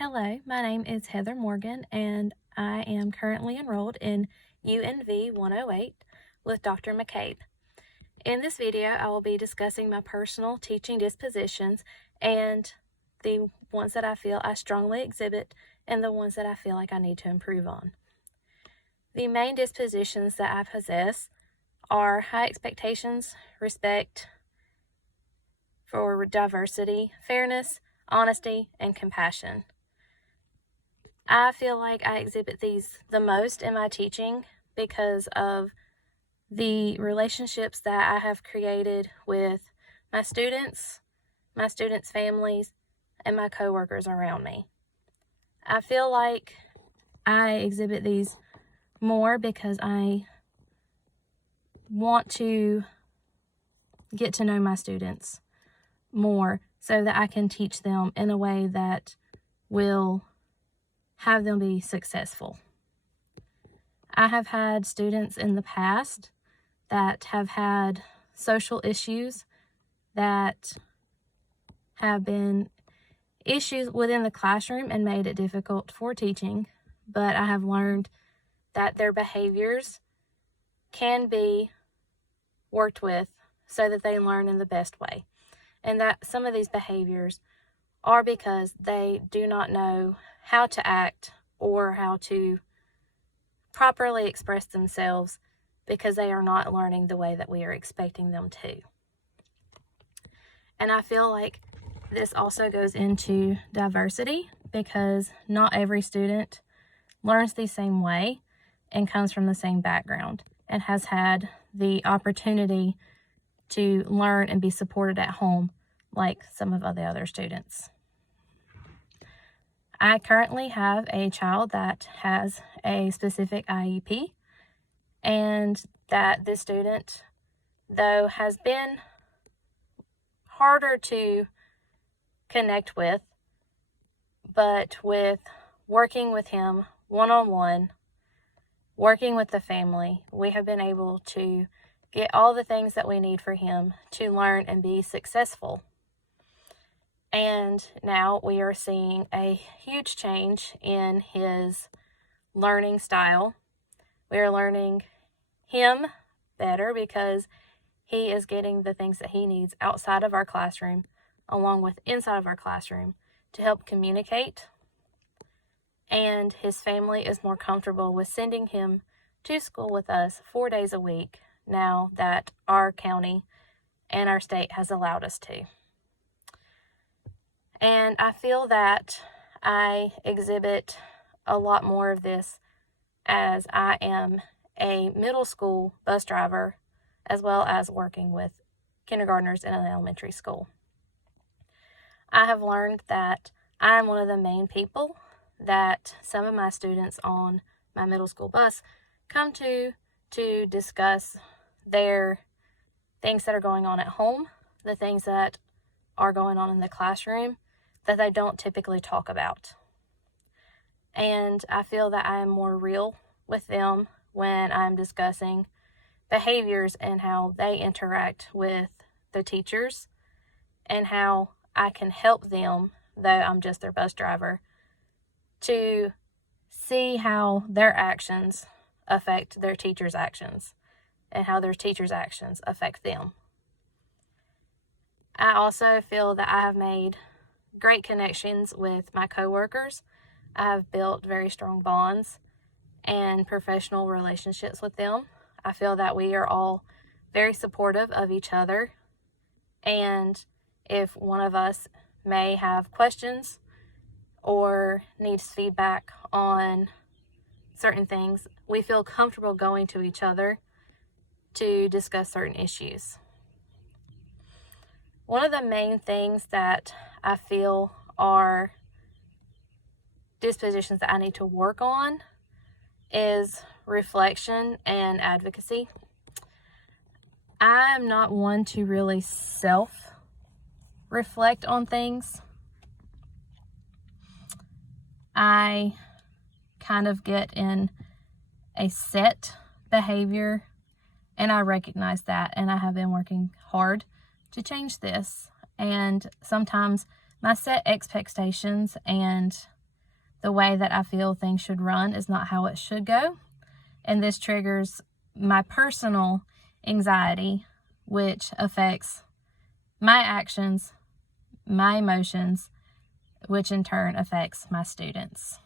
Hello, my name is Heather Morgan, and I am currently enrolled in UNV 108 with Dr. McCabe. In this video, I will be discussing my personal teaching dispositions and the ones that I feel I strongly exhibit and the ones that I feel like I need to improve on. The main dispositions that I possess are high expectations, respect for diversity, fairness, honesty, and compassion. I feel like I exhibit these the most in my teaching because of the relationships that I have created with my students' families, and my coworkers around me. I feel like I exhibit these more because I want to get to know my students more so that I can teach them in a way that will have them be successful. I have had students in the past that have had social issues that have been issues within the classroom and made it difficult for teaching, but I have learned that their behaviors can be worked with so that they learn in the best way, and that some of these behaviors are because they do not know how to act or how to properly express themselves because they are not learning the way that we are expecting them to. And I feel like this also goes into diversity because not every student learns the same way and comes from the same background and has had the opportunity to learn and be supported at home like some of the other students. I currently have a child that has a specific IEP, and that this student, though, has been harder to connect with, but with working with him one-on-one, working with the family, we have been able to get all the things that we need for him to learn and be successful. And now we are seeing a huge change in his learning style. We are learning him better because he is getting the things that he needs outside of our classroom, along with inside of our classroom, to help communicate. And his family is more comfortable with sending him to school with us 4 days a week now that our county and our state has allowed us to. And I feel that I exhibit a lot more of this as I am a middle school bus driver, as well as working with kindergartners in an elementary school. I have learned that I am one of the main people that some of my students on my middle school bus come to discuss their things that are going on at home, the things that are going on in the classroom that they don't typically talk about. And I feel that I am more real with them when I'm discussing behaviors and how they interact with the teachers and how I can help them, though I'm just their bus driver, to see how their actions affect their teachers' actions and how their teachers' actions affect them. I also feel that I have made great connections with my coworkers. I have built very strong bonds and professional relationships with them. I feel that we are all very supportive of each other, and if one of us may have questions or needs feedback on certain things, we feel comfortable going to each other to discuss certain issues. One of the main things that I feel are dispositions that I need to work on is reflection and advocacy. I am not one to really self-reflect on things. I kind of get in a set behavior, and I recognize that, and I have been working hard to change this. And sometimes my set expectations and the way that I feel things should run is not how it should go. And this triggers my personal anxiety, which affects my actions, my emotions, which in turn affects my students.